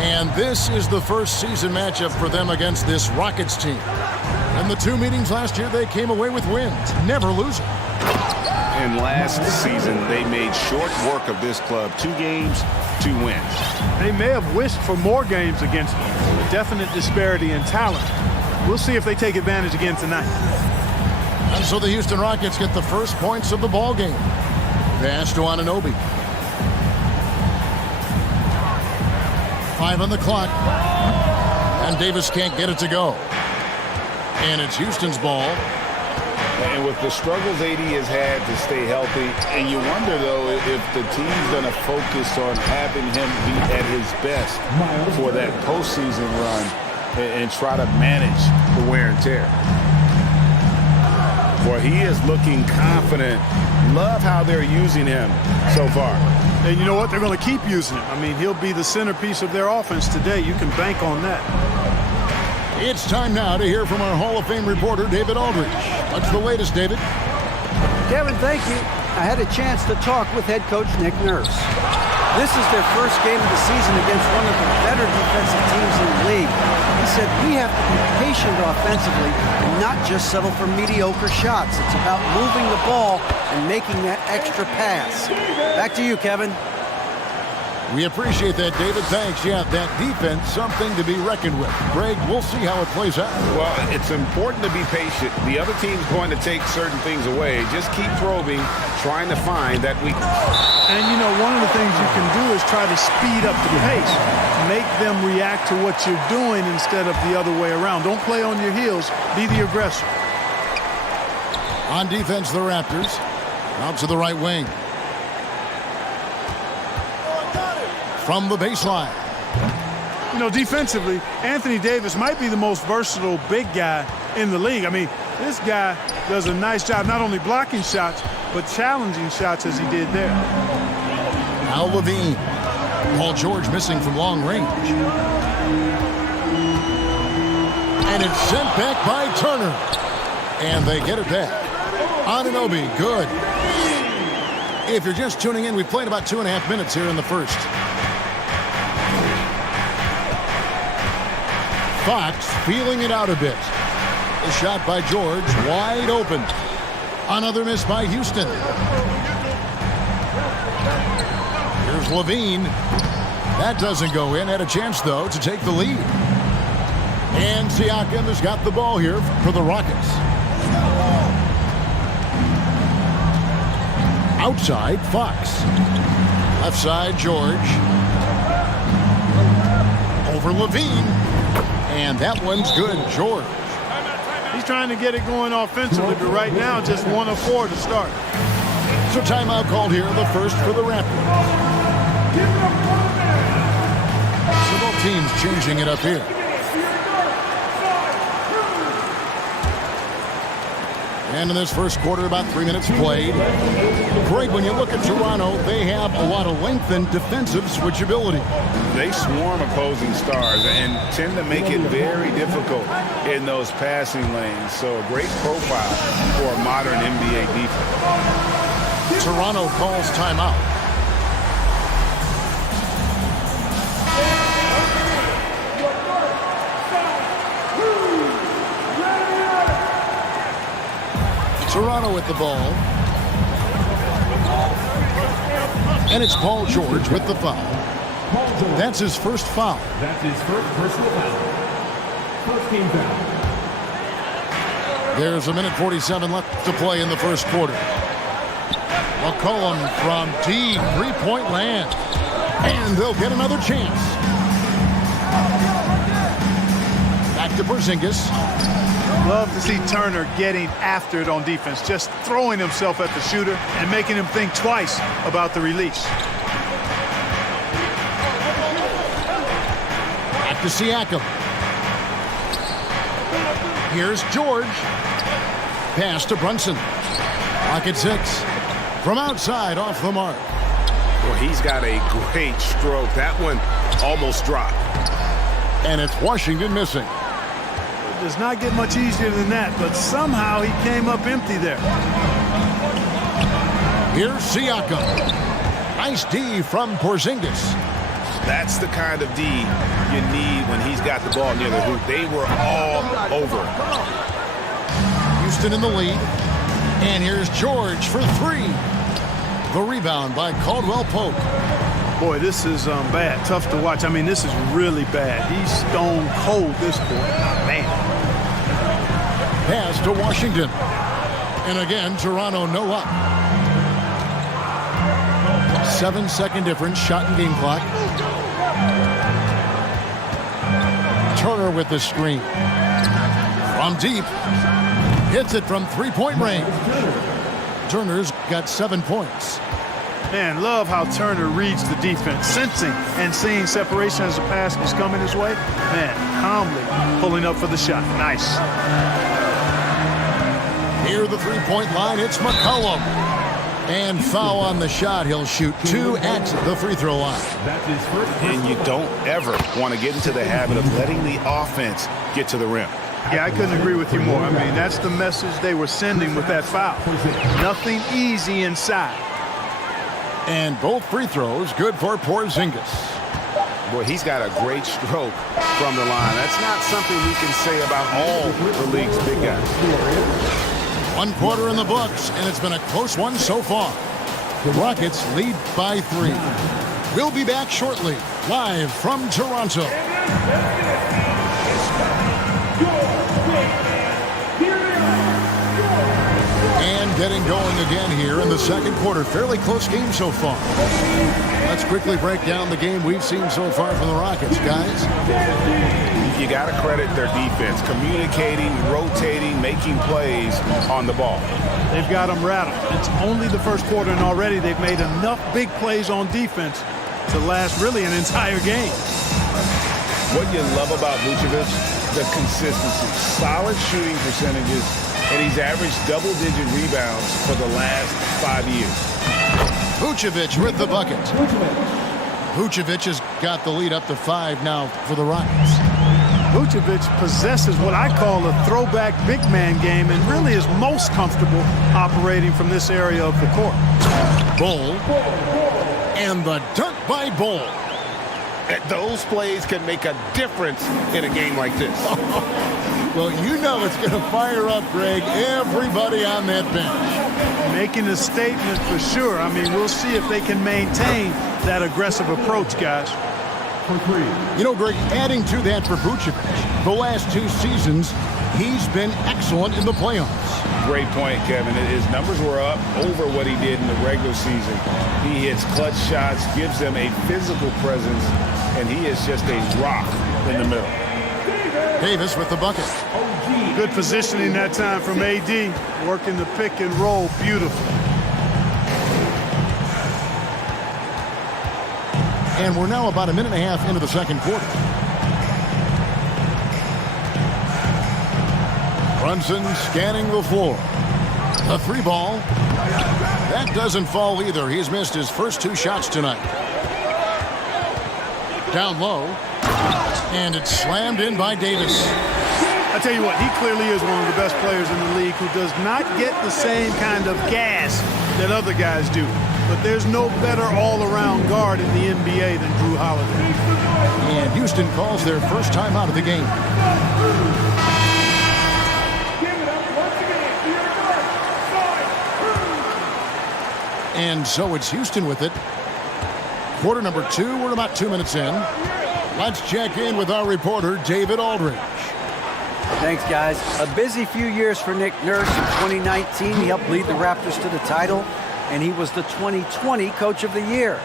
And this is the first season matchup for them against this Rockets team. In the two meetings last year, they came away with wins, never losing. And last season, they made short work of this club. 2 games, 2 wins. They may have wished for more games against them. A definite disparity in talent. We'll see if they take advantage again tonight. And so the Houston Rockets get the first points of the ball game. Pass to Anunoby. 5 on the clock. And Davis can't get it to go. And it's Houston's ball. And with the struggles AD has had to stay healthy, and you wonder, though, if the team's going to focus on having him be at his best for that postseason run and try to manage the wear and tear. Boy, he is looking confident. Love how they're using him so far. And you know what? They're going to keep using him. I mean, he'll be the centerpiece of their offense today. You can bank on that. It's time now to hear from our Hall of Fame reporter, David Aldridge. What's the latest, David? Kevin, thank you. I had a chance to talk with head coach Nick Nurse. This is their first game of the season against one of the better defensive teams in the league. He said we have to be patient offensively and not just settle for mediocre shots. It's about moving the ball and making that extra pass. Back to you, Kevin. We appreciate that, David. Thanks. Yeah, that defense, something to be reckoned with. Greg, we'll see how it plays out. Well, it's important to be patient. The other team's going to take certain things away. Just keep probing, trying to find that weakness. And, you know, one of the things you can do is try to speed up the pace. Make them react to what you're doing instead of the other way around. Don't play on your heels. Be the aggressor. On defense, the Raptors. Out to the right wing. From the baseline. You know, defensively, Anthony Davis might be the most versatile big guy in the league. I mean, this guy does a nice job not only blocking shots, but challenging shots as he did there. Al Levine. Paul George missing from long range. And it's sent back by Turner. And they get it back. Anunoby, good. If you're just tuning in, we've played about 2.5 minutes here in the first. Fox feeling it out a bit. A shot by George, wide open. Another miss by Houston. Here's Levine. That doesn't go in. Had a chance, though, to take the lead. And Siakam has got the ball here for the Rockets. Outside, Fox. Left side, George. Over Levine. And that one's good, George. He's trying to get it going offensively, but right now just 1 of 4 to start. So timeout called here, the first for the Raptors. So both teams changing it up here. And in this first quarter, about 3 minutes played. Greg, when you look at Toronto, they have a lot of length and defensive switchability. They swarm opposing stars and tend to make it very difficult in those passing lanes. So a great profile for a modern NBA defense. Toronto calls timeout. Toronto with the ball. And it's Paul George with the foul. That's his first foul. That's his first personal foul. First team foul. There's 1:47 left to play in the first quarter. McCollum from deep three-point land. And they'll get another chance. Back to Porzingis. Love to see Turner getting after it on defense, just throwing himself at the shooter and making him think twice about the release. Back to Siakam. Here's George. Pass to Brunson. Clock at 6. From outside, off the mark. Well, he's got a great stroke. That one almost dropped. And it's Washington missing. It does not get much easier than that, but somehow he came up empty there. Here's Siakam. Nice D from Porzingis. That's the kind of D you need when he's got the ball near the hoop. They were all over him. Houston in the lead. And here's George for three. The rebound by Caldwell Pope. Boy, this is bad. Tough to watch. I mean, this is really bad. He's stone cold this quarter. Man. Pass to Washington. And again, Toronto no up. 7-second difference, shot and game clock. Turner with the screen. From deep. Hits it from three-point range. Turner's got 7 points. Man, love how Turner reads the defense, sensing and seeing separation as the pass is coming his way. Man, calmly pulling up for the shot. Nice. Near the three-point line, it's McCollum. And foul on the shot. He'll shoot 2 at the free throw line. That's his first. And you don't ever want to get into the habit of letting the offense get to the rim. Yeah, I couldn't agree with you more. I mean, that's the message they were sending with that foul. Nothing easy inside. And both free throws good for Porzingis. Boy, he's got a great stroke from the line. That's not something we can say about all the league's big guys. 1 quarter in the books, and it's been a close one so far. The Rockets lead by 3. We'll be back shortly, live from Toronto. And getting going again here in the second quarter. Fairly close game so far. Let's quickly break down the game we've seen so far from the Rockets, guys. You got to credit their defense, communicating, rotating, making plays on the ball. They've got them rattled. It's only the first quarter, and already they've made enough big plays on defense to last really an entire game. What you love about Vucevic, the consistency, solid shooting percentages, and he's averaged double-digit rebounds for the last 5 years. Vucevic with the bucket. Vucevic has got the lead up to 5 now for the Rockets. Vucevic possesses what I call a throwback big man game and really is most comfortable operating from this area of the court. Bull. And the dunk by Bull. Those plays can make a difference in a game like this. Well, you know it's going to fire up, Greg, everybody on that bench. Making a statement for sure. I mean, we'll see if they can maintain that aggressive approach, guys. You know, Greg, adding to that for Vucevic, the last 2 seasons, he's been excellent in the playoffs. Great point, Kevin. His numbers were up over what he did in the regular season. He hits clutch shots, gives them a physical presence, and he is just a rock in the middle. Davis with the bucket. Good positioning that time from AD, working the pick and roll beautifully. And we're now about a minute and a half into the second quarter. Brunson scanning the floor. The 3 ball. That doesn't fall either. He's missed his first 2 shots tonight. Down low. And it's slammed in by Davis. I tell you what, he clearly is one of the best players in the league who does not get the same kind of gas that other guys do. But there's no better all-around guard in the NBA than Drew Holiday. And Houston calls their first time out of the game. And so it's Houston with it. Quarter number 2, we're about 2 minutes in. Let's check in with our reporter, David Aldridge. Thanks, guys. A busy few years for Nick Nurse. In 2019, he helped lead the Raptors to the title, and he was the 2020 Coach of the Year.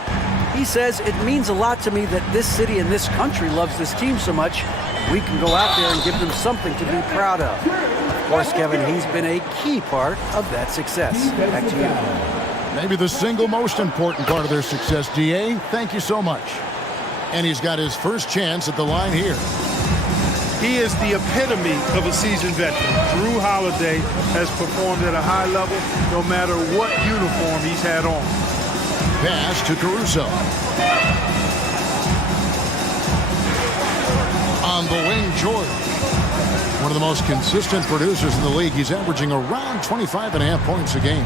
He says, it means a lot to me that this city and this country loves this team so much, we can go out there and give them something to be proud of. Of course, Kevin, he's been a key part of that success. Back to you. Maybe the single most important part of their success, DA. Thank you so much. And he's got his first chance at the line here. He is the epitome of a seasoned veteran. Drew Holiday has performed at a high level no matter what uniform he's had on. Pass to Caruso. On the wing, George. One of the most consistent producers in the league. He's averaging around 25.5 points a game.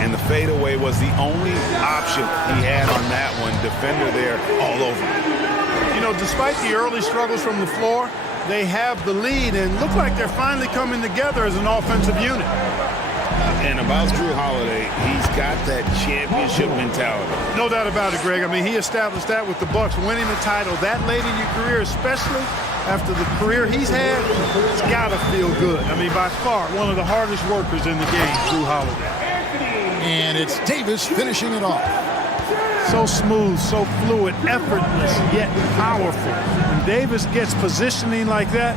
And the fadeaway was the only option he had on that one. Defender there all over him. You know, despite the early struggles from the floor, they have the lead and look like they're finally coming together as an offensive unit. And about Drew Holiday, he's got that championship mentality. No doubt about it, Greg. I mean, he established that with the Bucks, winning the title that late in your career, especially after the career he's had. It's got to feel good. I mean, by far, one of the hardest workers in the game, Drew Holiday. And it's Davis finishing it off. So smooth, so fluid, effortless, yet powerful. When Davis gets positioning like that,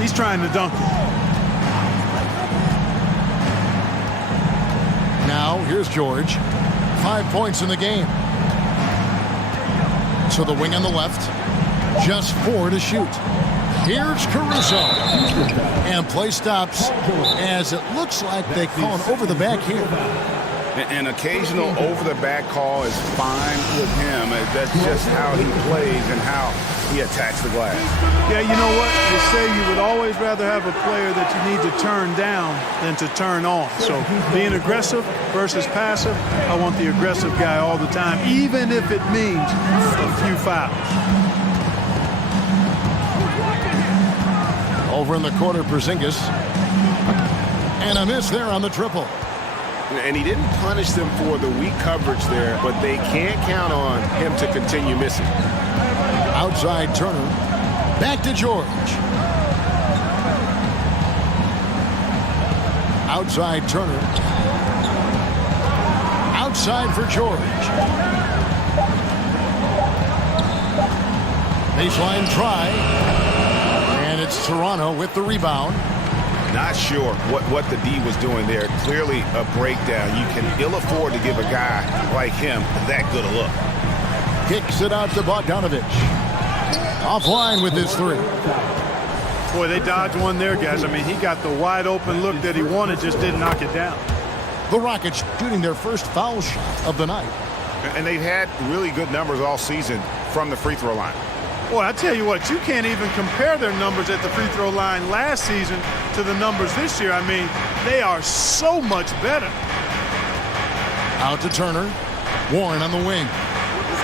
he's trying to dunk it. Now, here's George. 5 points in the game. So the wing on the left. Just 4 to shoot. Here's Caruso. And play stops as it looks like they call an over the back here. An occasional over-the-back call is fine with him. That's just how he plays and how he attacks the glass. Yeah, you know what? They say you would always rather have a player that you need to turn down than to turn on. So being aggressive versus passive, I want the aggressive guy all the time, even if it means a few fouls. Over in the corner, Porzingis. And a miss there on the triple. And he didn't punish them for the weak coverage there, but they can't count on him to continue missing. Outside Turner. Back to George. Outside Turner. Outside for George. Baseline try. And it's Toronto with the rebound. Not sure what the D was doing there. Clearly a breakdown. You can ill afford to give a guy like him that good a look. Kicks it out to Bogdanovich. Offline with his 3. Boy, they dodged one there, guys. I mean, he got the wide open look that he wanted, just didn't knock it down. The Rockets shooting their first foul shot of the night. And they've had really good numbers all season from the free throw line. Boy, I tell you what, you can't even compare their numbers at the free throw line last season to the numbers this year. I mean, they are so much better. Out to Turner. Warren on the wing.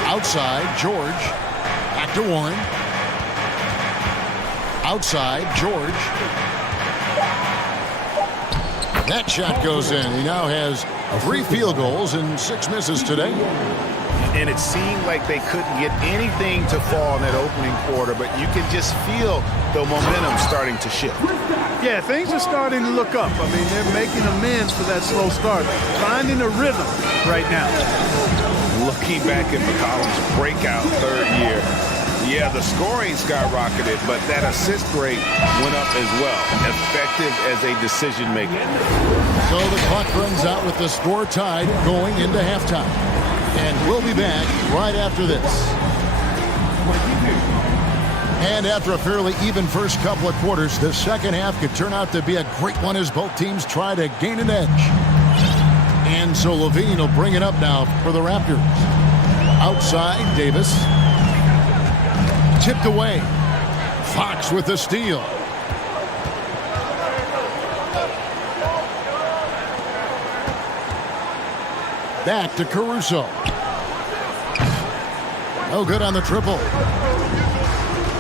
Outside, George. Back to Warren. Outside, George. That shot goes in. He now has 3 field goals and 6 misses today. And it seemed like they couldn't get anything to fall in that opening quarter, but you can just feel the momentum starting to shift. Yeah, things are starting to look up. I mean, they're making amends for that slow start. Finding a rhythm right now. Looking back at McCollum's breakout third year, yeah, the scoring skyrocketed, but that assist rate went up as well. Effective as a decision maker. So the clock runs out with the score tied going into halftime. And we'll be back right after this. And after a fairly even first couple of quarters, the second half could turn out to be a great one as both teams try to gain an edge. And so Levine will bring it up now for the Raptors. Outside, Davis. Tipped away. Fox with the steal. Back to Caruso. No good on the triple.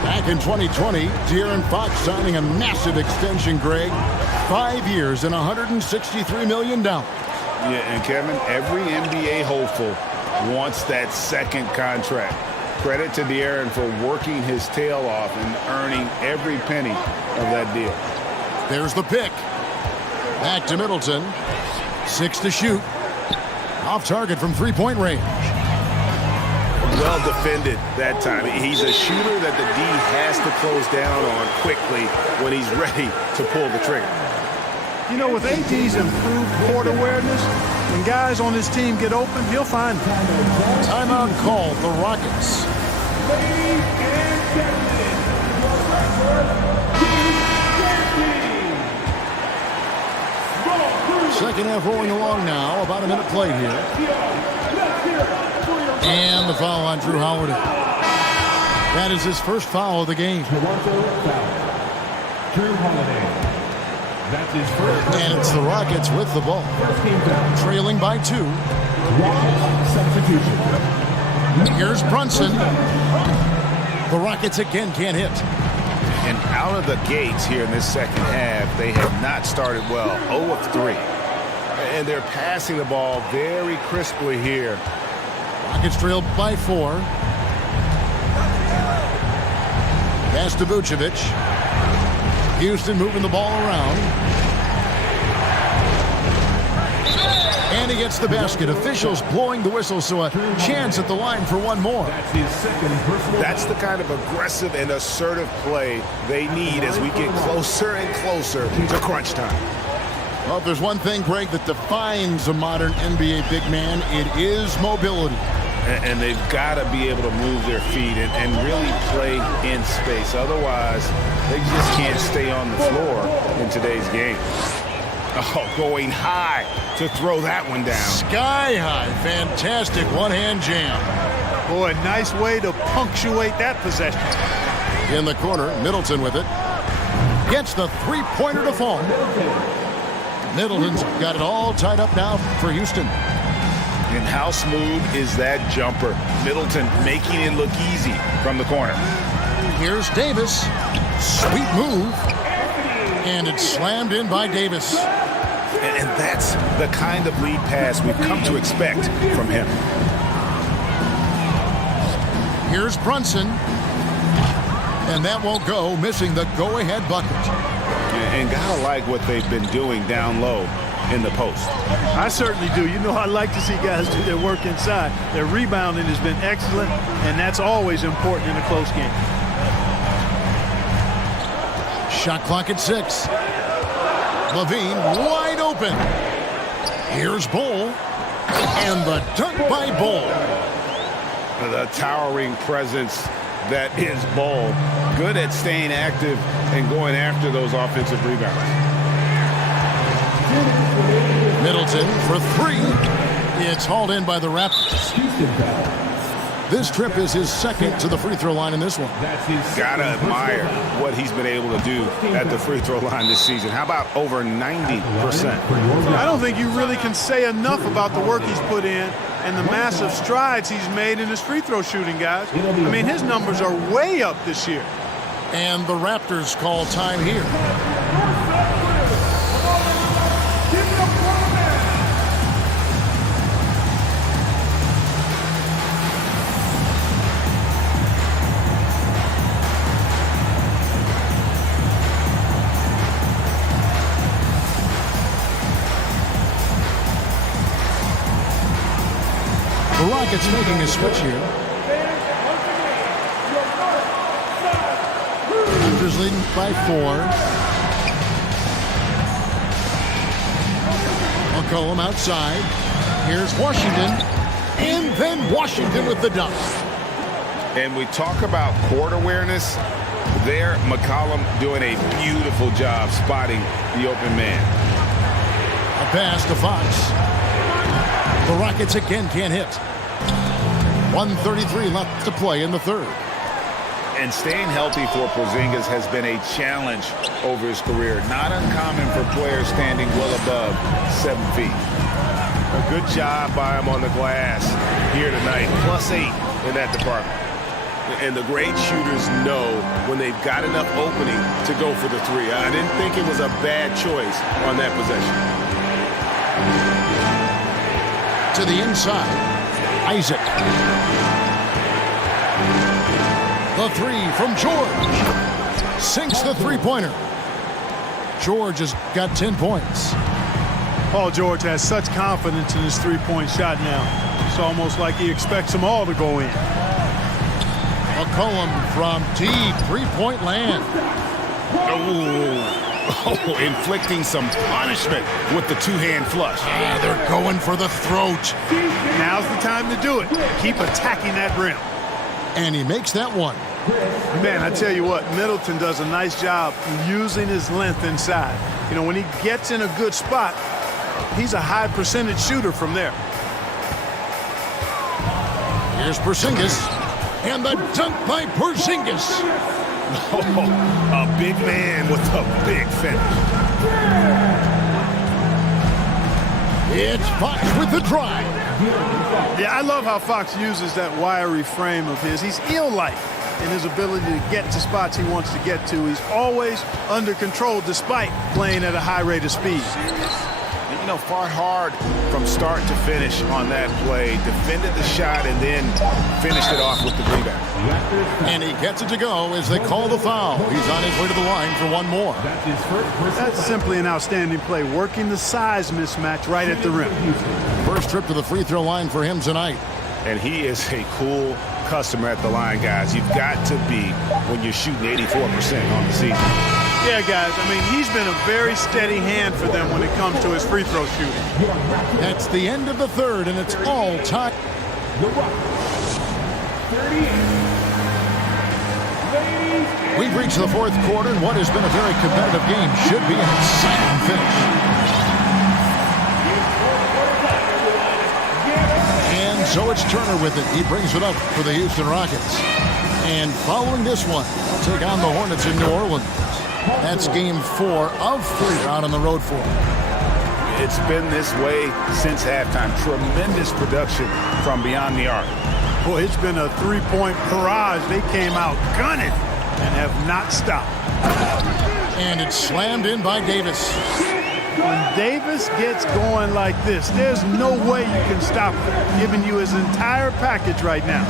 Back in 2020, De'Aaron Fox signing a massive extension, Greg. 5 years and $163 million. Yeah, and Kevin, every NBA hopeful wants that second contract. Credit to De'Aaron for working his tail off and earning every penny of that deal. There's the pick. Back to Middleton. 6 to shoot. Off target from three-point range. Well defended that time. He's a shooter that the D has to close down on quickly when he's ready to pull the trigger. You know, with AD's improved court awareness, when guys on his team get open, he'll find them. Timeout called the Rockets. Second half rolling along now. About a minute played here. And the foul on Drew Holiday. That is his first foul of the game. Toronto foul. Drew Holiday. That's his first. And it's the Rockets with the ball. First team foul. Trailing by 2. Rockets substitution. Here's Brunson. The Rockets again can't hit. And out of the gates here in this second half, they have not started well. 0 of 3. And they're passing the ball very crisply here. Rockets trailed by 4. Pass to Vucevic. Houston moving the ball around. And he gets the basket. Officials blowing the whistle, so a chance at the line for one more. That's his second personal. That's the kind of aggressive and assertive play they need as we get closer and closer to crunch time. Well, if there's one thing, Greg, that defines a modern NBA big man, it is mobility. And they've got to be able to move their feet and really play in space. Otherwise, they just can't stay on the floor in today's game. Oh, going high to throw that one down. Sky high. Fantastic one-hand jam. Boy, nice way to punctuate that possession. In the corner, Middleton with it. Gets the three-pointer to fall. Middleton's got it all tied up now for Houston. And how smooth is that jumper? Middleton making it look easy from the corner. Here's Davis. Sweet move. And it's slammed in by Davis. And that's the kind of lead pass we've come to expect from him. Here's Brunson. And that won't go, missing the go-ahead bucket. And gotta like what they've been doing down low in the post. I certainly do. You know, I like to see guys do their work inside. Their rebounding has been excellent, and that's always important in a close game. Shot clock at 6. Levine wide open. Here's Bull. And the dunk by Bull. The towering presence that is Bull. Good at staying active and going after those offensive rebounds. Middleton for 3. It's hauled in by the Raptors. This trip is his second to the free throw line in this one. Gotta admire what he's been able to do at the free throw line this season. How about over 90%? I don't think you really can say enough about the work he's put in and the massive strides he's made in his free throw shooting, guys. I mean, his numbers are way up this year. And the Raptors call time here. The Rockets making a switch here. Raptors leading by 4. McCollum outside. Here's Washington. And then Washington with the dunk. And we talk about court awareness. There, McCollum doing a beautiful job spotting the open man. A pass to Fox. The Rockets again can't hit. 1:33 left to play in the third. And staying healthy for Porzingis has been a challenge over his career. Not uncommon for players standing well above 7 feet. A good job by him on the glass here tonight. +8 in that department. And the great shooters know when they've got enough opening to go for the 3. I didn't think it was a bad choice on that possession. To the inside. Isaac. The 3 from George. Sinks the three-pointer. George has got 10 points. Paul George has such confidence in his three-point shot now. It's almost like he expects them all to go in. McCollum from deep three-point land. Oh, inflicting some punishment with the two-hand flush. Yeah, they're going for the throat. Now's the time to do it. Keep attacking that rim. And he makes that one. Man, I tell you what, Middleton does a nice job using his length inside. You know, when he gets in a good spot, he's a high percentage shooter from there. Here's Porzingis. And the dunk by Porzingis. Oh, a big man with a big finish. It's Fox with the drive. Yeah, I love how Fox uses that wiry frame of his. He's eel-like. in his ability to get to spots he wants to get to. He's always under control despite playing at a high rate of speed. You know, fought hard from start to finish on that play, defended the shot, and then finished it off with the rebound. And he gets it to go as they call the foul. He's on his way to the line for one more. That's simply an outstanding play, working the size mismatch right at the rim. First trip to the free throw line for him tonight. And he is a cool customer at the line, guys. You've got to be when you're shooting 84% on the season. Yeah, guys, I mean, he's been a very steady hand for them when it comes to his free throw shooting. That's the end of the third, and it's all tied. We've reached the fourth quarter, and what has been a very competitive game should be an exciting finish. And so it's Turner with it. He brings it up for the Houston Rockets. And following this one, they'll take on the Hornets in New Orleans. That's game 4 of 3 out on the road for them. It's been this way since halftime. Tremendous production from beyond the arc. Boy, it's been a three-point barrage. They came out gunning and have not stopped. And it's slammed in by Davis. When Davis gets going like this, there's no way you can stop him, giving you his entire package right now.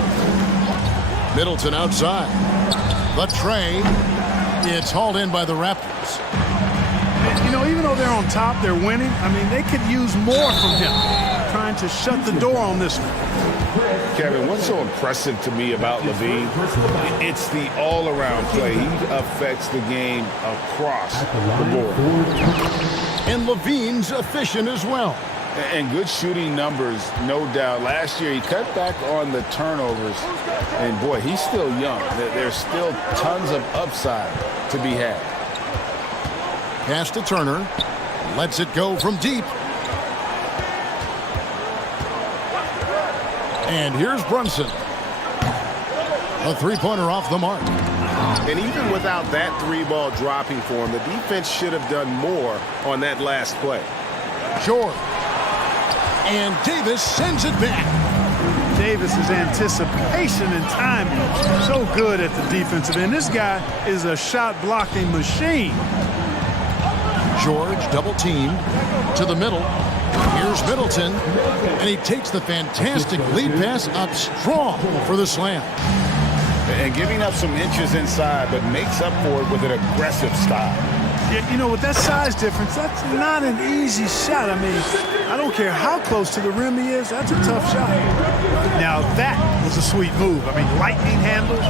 Middleton outside. The tray. It's hauled in by the Raptors. You know, even though they're on top, they're winning. I mean, they could use more from him. Trying to shut the door on this one. Kevin, what's so impressive to me about LaVine? It's the all-around play. He affects the game across the board. And LaVine's efficient as well. And good shooting numbers, no doubt. Last year, he cut back on the turnovers. And, boy, he's still young. There's still tons of upside to be had. Pass to Turner. Lets it go from deep. And here's Brunson. A three-pointer off the mark. And even without that three-ball dropping for him, the defense should have done more on that last play. George. And Davis sends it back. Davis's anticipation and timing, so good at the defensive end. This guy is a shot-blocking machine. George double team to the middle. Here's Middleton, and he takes the fantastic lead pass up strong for the slam. And giving up some inches inside, but makes up for it with an aggressive style. Yeah, you know, with that size difference, that's not an easy shot. I mean, I don't care how close to the rim he is, that's a tough shot. Now, that was a sweet move. I mean, lightning handles,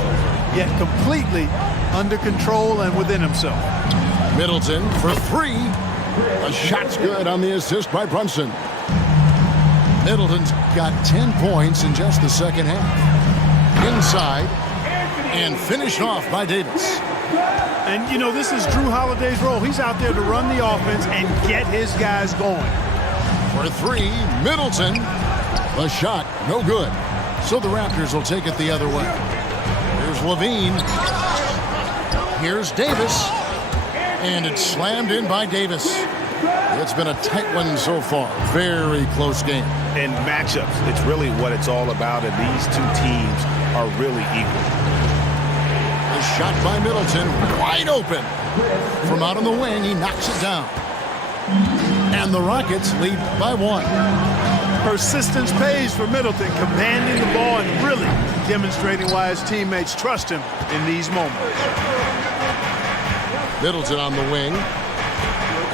yet completely under control and within himself. Middleton for 3. The shot's good on the assist by Brunson. Middleton's got 10 points in just the second half. Inside, and finished off by Davis. And, you know, this is Drew Holiday's role. He's out there to run the offense and get his guys going. For 3, Middleton. The shot, no good. So the Raptors will take it the other way. Here's LaVine. Here's Davis. And it's slammed in by Davis. It's been a tight one so far. Very close game. And matchups, it's really what it's all about, and these two teams are really equal. The shot by Middleton, wide open. From out on the wing, he knocks it down. And the Rockets lead by 1. Persistence pays for Middleton, commanding the ball and really demonstrating why his teammates trust him in these moments. Middleton on the wing.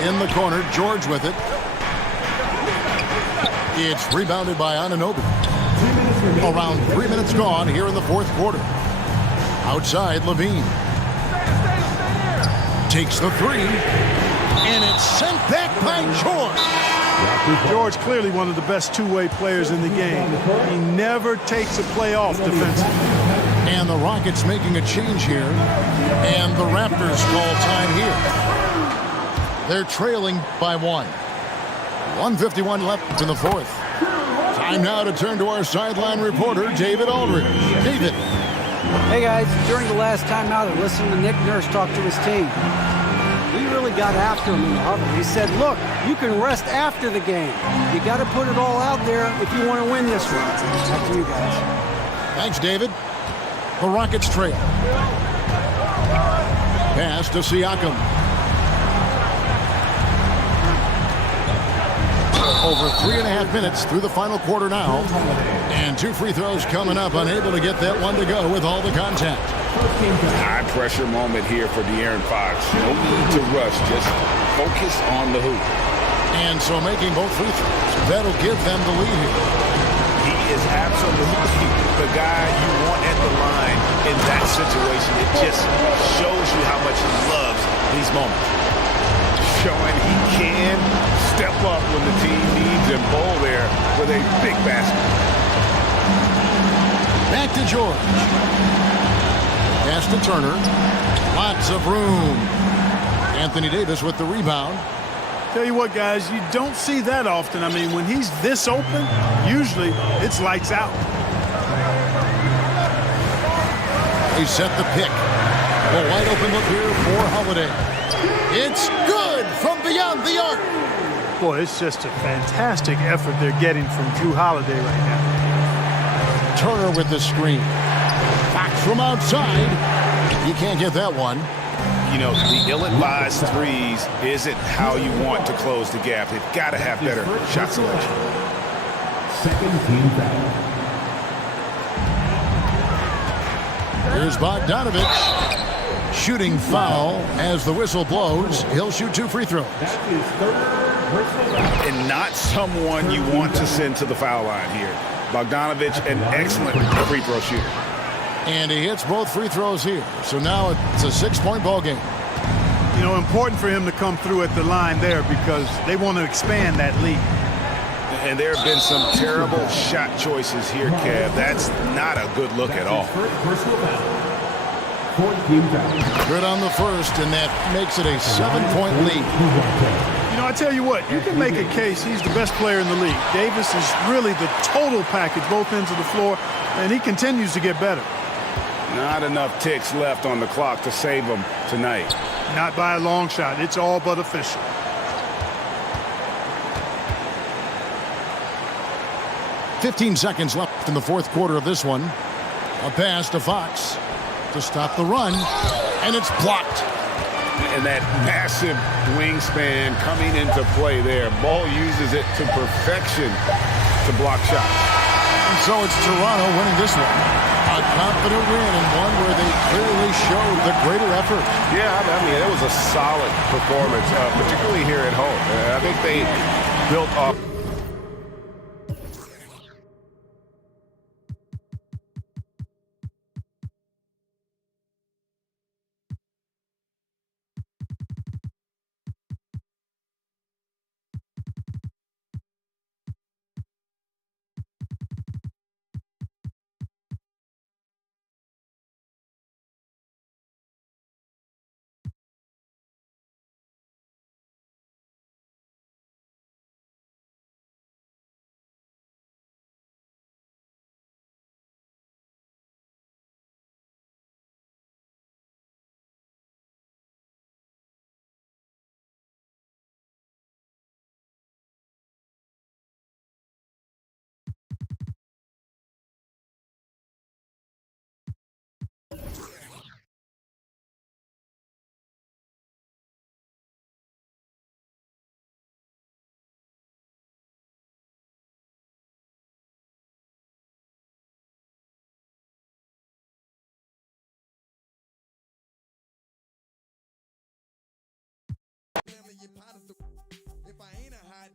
In the corner, George with it. It's rebounded by Anunoby. Around 3 minutes gone here in the fourth quarter. Outside, LaVine. Takes the 3. And it's sent back by George. George clearly one of the best two-way players in the game. He never takes a play off defensively. And the Rockets making a change here. And the Raptors call time here. They're trailing by 1. 1:51 left in the fourth. Time now to turn to our sideline reporter, David Aldridge. David. Hey, guys. During the last timeout, I listened to Nick Nurse talk to his team. He really got after him in the huddle. He said, look, you can rest after the game. You got to put it all out there if you want to win this one. Back to you guys. Thanks, David. The Rockets trail. Pass to Siakam. Over 3.5 minutes through the final quarter now. And 2 free throws coming up, unable to get that one to go with all the contact. High pressure moment here for De'Aaron Fox. No need to rush, just focus on the hoop. And so making both free throws, that'll give them the lead here. He is absolutely the guy you want at the line in that situation. It just shows you how much he loves these moments. Showing he can step up when the team needs him. Bowl there with a big basket. Back to George. Pass to Turner. Lots of room. Anthony Davis with the rebound. Tell you what, guys, you don't see that often. I mean, when he's this open, usually it's lights out. He set the pick. A wide open look here for Holiday. It's good from beyond the arc. Boy, it's just a fantastic effort they're getting from Drew Holiday right now. Turner with the screen. Fox from outside. You can't get that one. You know, the ill-advised threes isn't how you want to close the gap. They've got to have better shot selection. Second team foul. Here's Bogdanovich. Shooting foul as the whistle blows. He'll shoot 2 free throws. That is third personal foul. And not someone you want to send to the foul line here. Bogdanovich, an excellent free throw shooter. And he hits both free throws here. So now it's a 6-point ball game. You know, important for him to come through at the line there because they want to expand that lead. And there have been some terrible shot choices here, Kev. That's not a good look at all. First personal foul. Fourth team foul. Good on the first, and that makes it a 7-point lead. You know, I tell you what, you can make a case he's the best player in the league. Davis is really the total package, both ends of the floor, and he continues to get better. Not enough ticks left on the clock to save him tonight. Not by a long shot. It's all but official. "15 seconds left in the fourth quarter of this one. A pass to Fox to stop the run, and it's blocked. And that massive wingspan coming into play there. Ball uses it to perfection to block shots. And so it's Toronto winning this one. A confident win and one where they clearly showed the greater effort. Yeah, I mean, it was a solid performance, particularly here at home. I think they built up